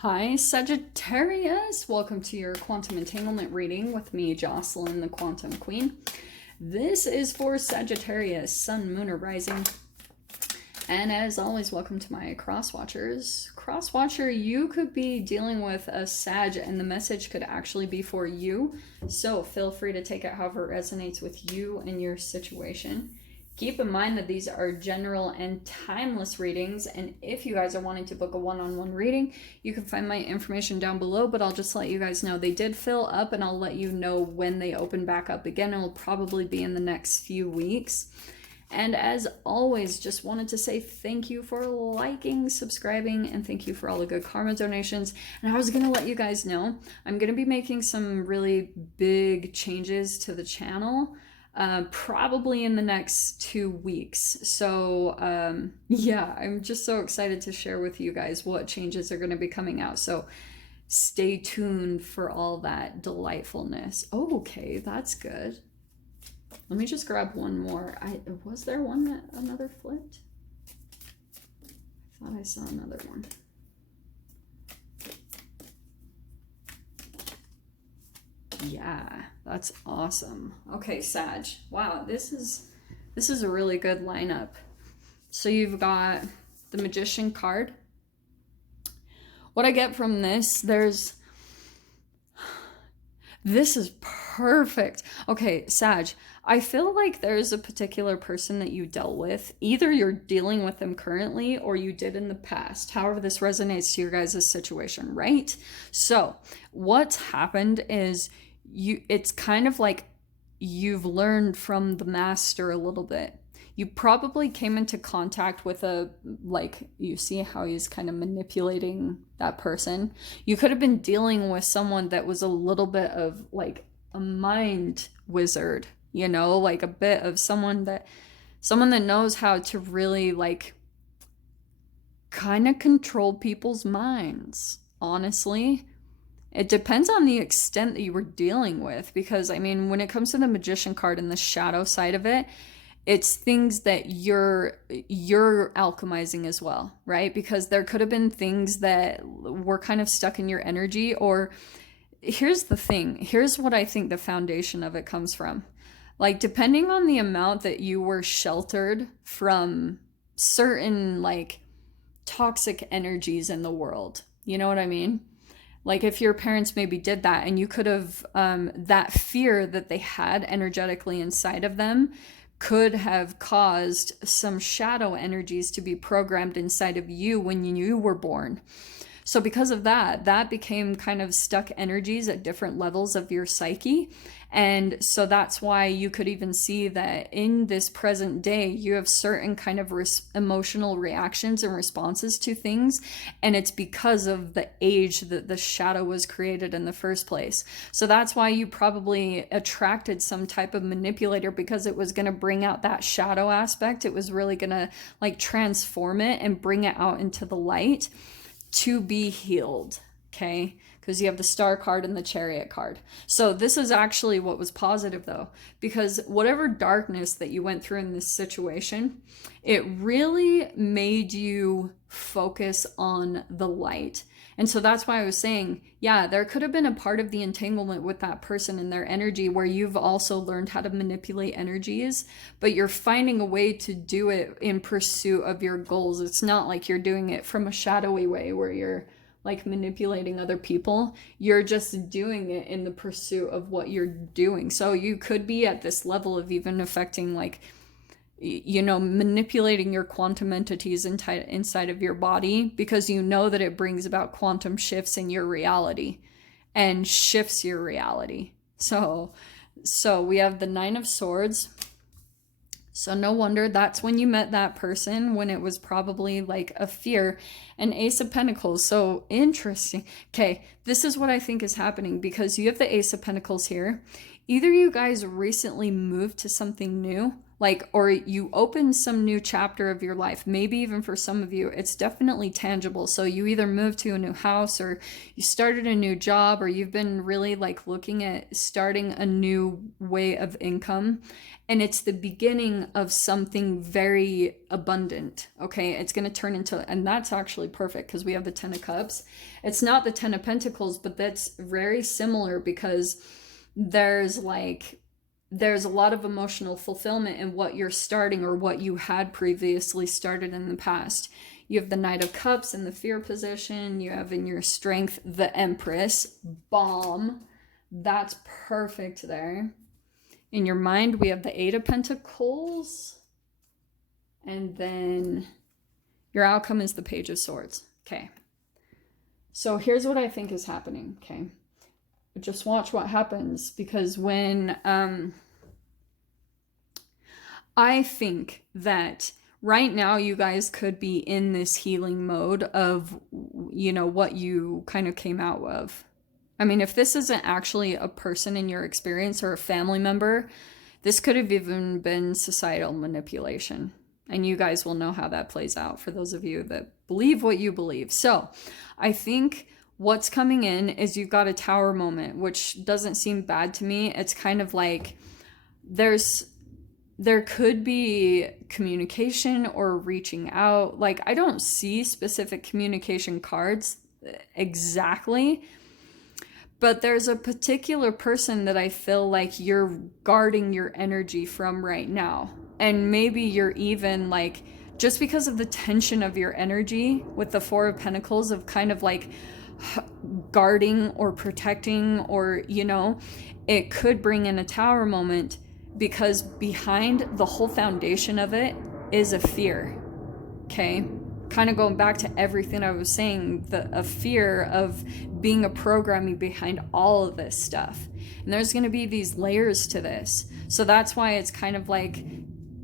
Hi, Sagittarius. Welcome to your quantum entanglement reading with me, Jocelyn, the Quantum Queen. This is for Sagittarius, Sun, Moon, or Rising. And as always, welcome to my cross watchers. Cross watcher, you could be dealing with a Sag, and the message could actually be for you. So feel free to take it however it resonates with you and your situation. Keep in mind that these are general and timeless readings, and if you guys are wanting to book a one-on-one reading, you can find my information down below, but I'll just let you guys know they did fill up, and I'll let you know when they open back up again. It'll probably be in the next few weeks. And as always, just wanted to say thank you for liking, subscribing, and thank you for all the good karma donations. And I was going to let you guys know, I'm going to be making some really big changes to the channel. Probably in the next 2 weeks. So yeah, I'm just so excited to share with you guys what changes are going to be coming out. So stay tuned for all that delightfulness. Oh, okay, that's good. Let me just grab one more. Was there one that another flipped? I thought I saw another one. Yeah, that's awesome. Okay, Sag. Wow, this is a really good lineup. So you've got the Magician card. What I get from this is perfect. Okay, Sag, I feel like there's a particular person that you dealt with. Either you're dealing with them currently or you did in the past. However, this resonates to your guys' situation, right? So what's happened is it's kind of like you've learned from the master a little bit. You probably came into contact with you see how he's kind of manipulating that person. You could have been dealing with someone that was a little bit of like a mind wizard, like a bit of someone that knows how to really like kind of control people's minds, honestly. It depends on the extent that you were dealing with, because I mean, when it comes to the Magician card and the shadow side of it, it's things that you're alchemizing as well, right? Because there could have been things that were kind of stuck in your energy. Or here's the thing, here's what I think the foundation of it comes from. Like, depending on the amount that you were sheltered from certain like toxic energies in the world, you know what I mean? Like if your parents maybe did that, and you could have, that fear that they had energetically inside of them could have caused some shadow energies to be programmed inside of you when you were born. So because of that became kind of stuck energies at different levels of your psyche. And so that's why you could even see that in this present day, you have certain kind of emotional reactions and responses to things. And it's because of the age that the shadow was created in the first place. So that's why you probably attracted some type of manipulator, because it was going to bring out that shadow aspect. It was really going to like transform it and bring it out into the light to be healed, okay? Because you have the Star card and the Chariot card. So this is actually what was positive though, because whatever darkness that you went through in this situation, it really made you focus on the light. And so that's why I was saying, yeah, there could have been a part of the entanglement with that person and their energy where you've also learned how to manipulate energies, but you're finding a way to do it in pursuit of your goals. It's not like you're doing it from a shadowy way where you're like manipulating other people. You're just doing it in the pursuit of what you're doing. So you could be at this level of even affecting like, manipulating your quantum entities inside of your body, because you know that it brings about quantum shifts in your reality and shifts your reality. So we have the Nine of Swords. So no wonder that's when you met that person, when it was probably like a fear. And Ace of Pentacles. So interesting. Okay, this is what I think is happening, because you have the Ace of Pentacles here. Either you guys recently moved to something new, like, or you opened some new chapter of your life. Maybe even for some of you, it's definitely tangible. So you either moved to a new house, or you started a new job, or you've been really like looking at starting a new way of income. And it's the beginning of something very abundant. Okay. It's going to turn into, and that's actually perfect because we have the 10 of Cups. It's not the 10 of Pentacles, but that's very similar because there's a lot of emotional fulfillment in what you're starting or what you had previously started in the past. You have the Knight of Cups in the fear position. You have in your strength the Empress. Bomb. That's perfect there. In your mind, we have the Eight of Pentacles. And then your outcome is the Page of Swords. Okay. So here's what I think is happening. Okay. Just watch what happens, because when I think that right now you guys could be in this healing mode of, you know, what you kind of came out of. I mean, if this isn't actually a person in your experience or a family member, this could have even been societal manipulation. And you guys will know how that plays out for those of you that believe what you believe. So I think what's coming in is you've got a Tower moment, which doesn't seem bad to me. It's kind of like there could be communication or reaching out. Like, I don't see specific communication cards exactly, but there's a particular person that I feel like you're guarding your energy from right now. And maybe you're even like, just because of the tension of your energy with the Four of Pentacles, of kind of like guarding or protecting, or, you know, it could bring in a Tower moment, because behind the whole foundation of it is a fear. Okay, kind of going back to everything I was saying, a fear of being a programming behind all of this stuff. And there's going to be these layers to this. So that's why it's kind of like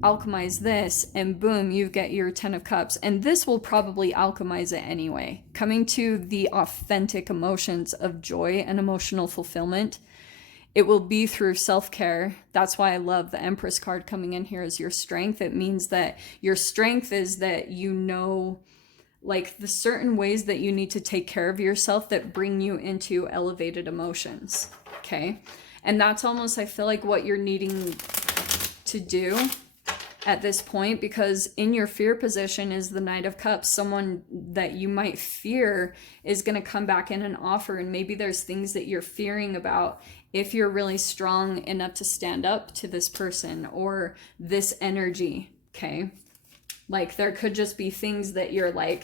alchemize this, and boom, you get your 10 of Cups. And this will probably alchemize it anyway. Coming to the authentic emotions of joy and emotional fulfillment, it will be through self-care. That's why I love the Empress card coming in here as your strength. It means that your strength is that you know, like, the certain ways that you need to take care of yourself that bring you into elevated emotions. Okay. And that's almost, I feel like, what you're needing to do at this point, because in your fear position is the Knight of Cups. Someone that you might fear is going to come back in and offer, and maybe there's things that you're fearing about if you're really strong enough to stand up to this person or this energy. Okay, like, there could just be things that you're like,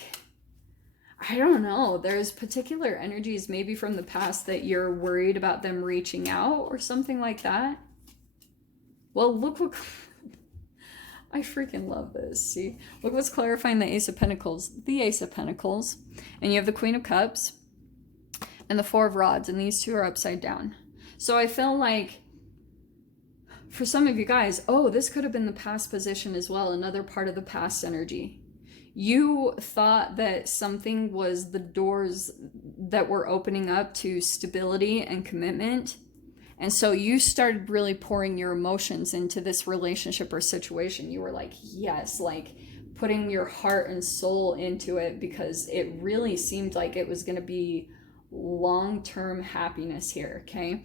I don't know, there's particular energies maybe from the past that you're worried about them reaching out or something like that. Well, look what I freaking love this. See, look what's clarifying the Ace of Pentacles. The Ace of Pentacles. And you have the Queen of Cups and the Four of Rods. And these two are upside down. So I feel like for some of you guys, oh, this could have been the past position as well. Another part of the past energy. You thought that something was the doors that were opening up to stability and commitment. And so you started really pouring your emotions into this relationship or situation. You were like, yes, like putting your heart and soul into it, because it really seemed like it was going to be long-term happiness here. Okay.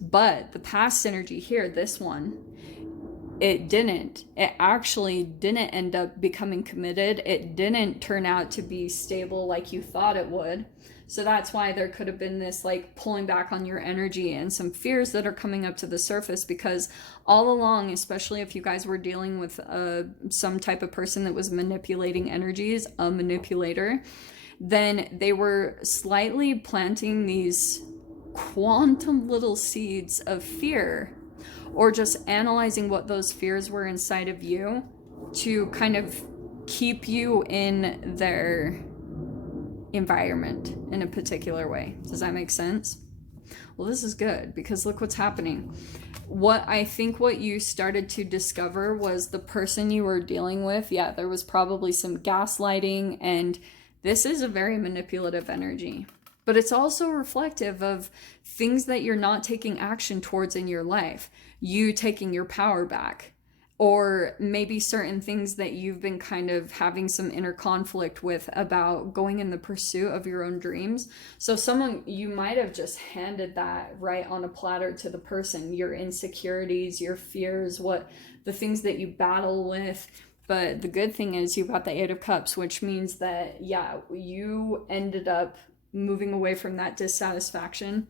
But the past energy here, this one, it actually didn't end up becoming committed. It didn't turn out to be stable like you thought it would. So that's why there could have been this like pulling back on your energy and some fears that are coming up to the surface, because all along, especially if you guys were dealing with some type of person that was manipulating energies, a manipulator, then they were slightly planting these quantum little seeds of fear, or just analyzing what those fears were inside of you to kind of keep you in their environment in a particular way. Does that make sense? Well, this is good, because look what's happening. What you started to discover was the person you were dealing with. Yeah, there was probably some gaslighting, and this is a very manipulative energy. but it's also reflective of things that you're not taking action towards in your life, you taking your power back, or maybe certain things that you've been kind of having some inner conflict with about going in the pursuit of your own dreams. So someone, you might have just handed that right on a platter to the person, your insecurities, your fears, what the things that you battle with. But the good thing is you got the Eight of Cups, which means that, yeah, you ended up moving away from that dissatisfaction,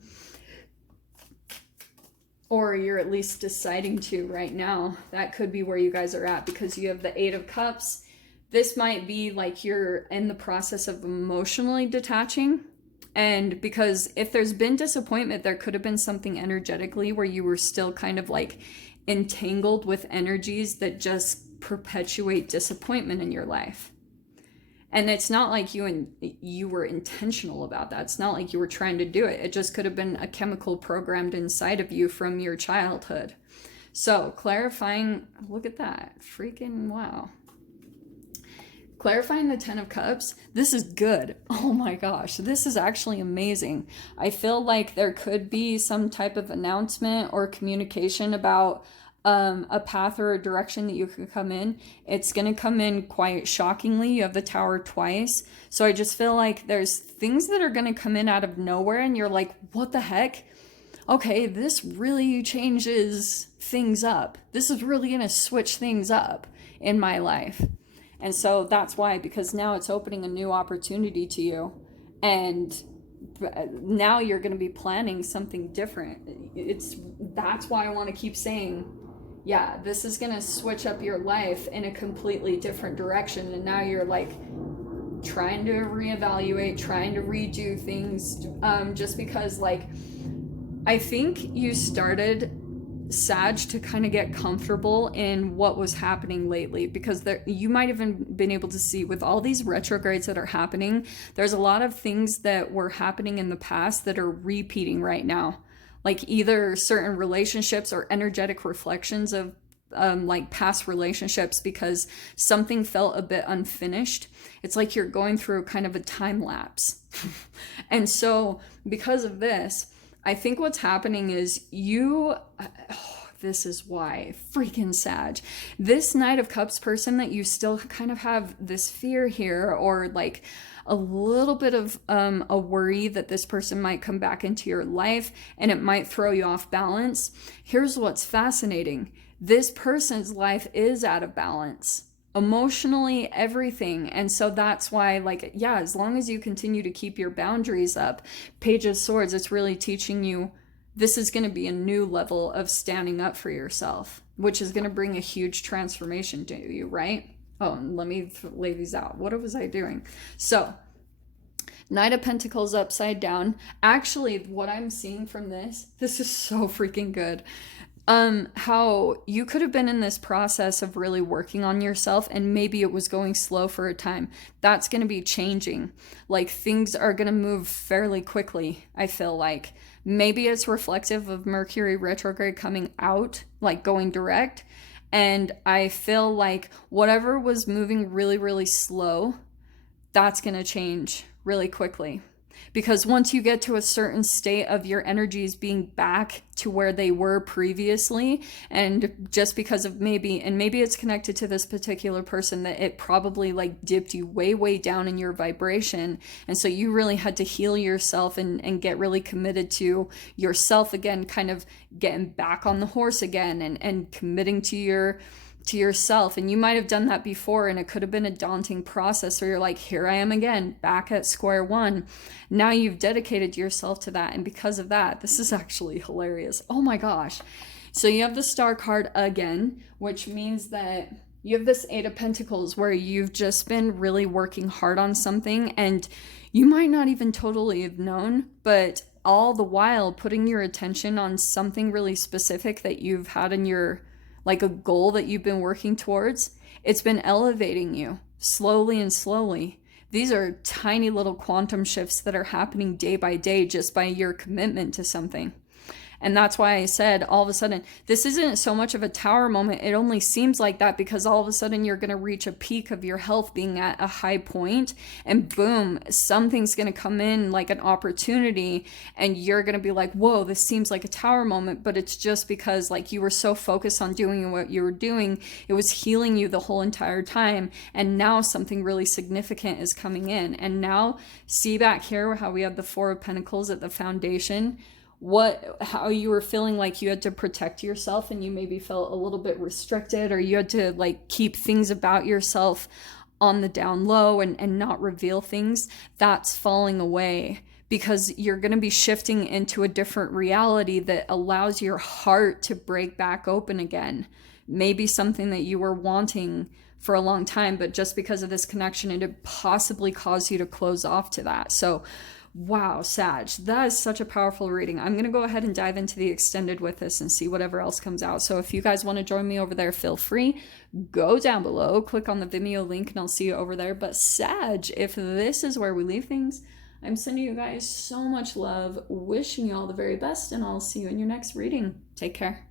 or you're at least deciding to right now. That could be where you guys are at, because you have the Eight of Cups. This might be like you're in the process of emotionally detaching. And because if there's been disappointment, there could have been something energetically where you were still kind of like entangled with energies that just perpetuate disappointment in your life. And it's not like you were intentional about that. It's not like you were trying to do it. It just could have been a chemical programmed inside of you from your childhood. So clarifying, look at that. Freaking wow. Clarifying the Ten of Cups. This is good. Oh my gosh. This is actually amazing. I feel like there could be some type of announcement or communication about a path or a direction that you could come in. It's going to come in quite shockingly. You have the Tower twice. So I just feel like there's things that are going to come in out of nowhere and you're like, what the heck? Okay, this really changes things up. This is really going to switch things up in my life. And so that's why, because now it's opening a new opportunity to you. And now you're going to be planning something different. That's why I want to keep saying, yeah, this is going to switch up your life in a completely different direction. And now you're like trying to reevaluate, trying to redo things, just because like, I think you started, Sag, to kind of get comfortable in what was happening lately, because you might have been able to see with all these retrogrades that are happening, there's a lot of things that were happening in the past that are repeating right now. Like either certain relationships or energetic reflections of like past relationships, because something felt a bit unfinished. It's like you're going through kind of a time lapse. And so because of this, I think what's happening is this is why, freaking Sag. This Knight of Cups person that you still kind of have this fear here, or like a little bit of a worry that this person might come back into your life and it might throw you off balance. Here's what's fascinating. This person's life is out of balance. Emotionally, everything. And so that's why, like, yeah, as long as you continue to keep your boundaries up, Page of Swords, it's really teaching you this is going to be a new level of standing up for yourself, which is going to bring a huge transformation to you, right? Oh, and let me lay these out. What was I doing? So, Knight of Pentacles upside down. Actually, what I'm seeing from this is so freaking good. How you could have been in this process of really working on yourself and maybe it was going slow for a time. That's going to be changing. Like things are going to move fairly quickly, I feel like. Maybe it's reflective of Mercury retrograde coming out, like going direct. And I feel like whatever was moving really, really slow, that's going to change really quickly. Because once you get to a certain state of your energies being back to where they were previously, and just because of maybe it's connected to this particular person that it probably like dipped you way, way down in your vibration. And so you really had to heal yourself and get really committed to yourself again, kind of getting back on the horse again and committing to yourself. And you might have done that before and it could have been a daunting process where you're like, here I am again, back at square one. Now you've dedicated yourself to that. And because of that, this is actually hilarious. Oh my gosh. So you have the Star card again, which means that you have this Eight of Pentacles where you've just been really working hard on something and you might not even totally have known, but all the while putting your attention on something really specific that you've had in your, like a goal that you've been working towards, it's been elevating you slowly and slowly. These are tiny little quantum shifts that are happening day by day just by your commitment to something. And that's why I said all of a sudden, this isn't so much of a tower moment. It only seems like that because all of a sudden you're going to reach a peak of your health being at a high point, and boom, something's going to come in like an opportunity, and you're going to be like, whoa, this seems like a tower moment. But it's just because like you were so focused on doing what you were doing, it was healing you the whole entire time. And now something really significant is coming in. And now see back here how we have the Four of Pentacles at the foundation, how you were feeling like you had to protect yourself and you maybe felt a little bit restricted, or you had to like keep things about yourself on the down low and not reveal things. That's falling away because you're going to be shifting into a different reality that allows your heart to break back open again. Maybe something that you were wanting for a long time, but just because of this connection, it would possibly cause you to close off to that. So wow, Sag, that is such a powerful reading. I'm going to go ahead and dive into the extended with this and see whatever else comes out. So if you guys want to join me over there, feel free. Go down below, click on the Vimeo link, and I'll see you over there. But Sag, if this is where we leave things, I'm sending you guys so much love, wishing you all the very best, and I'll see you in your next reading. Take care.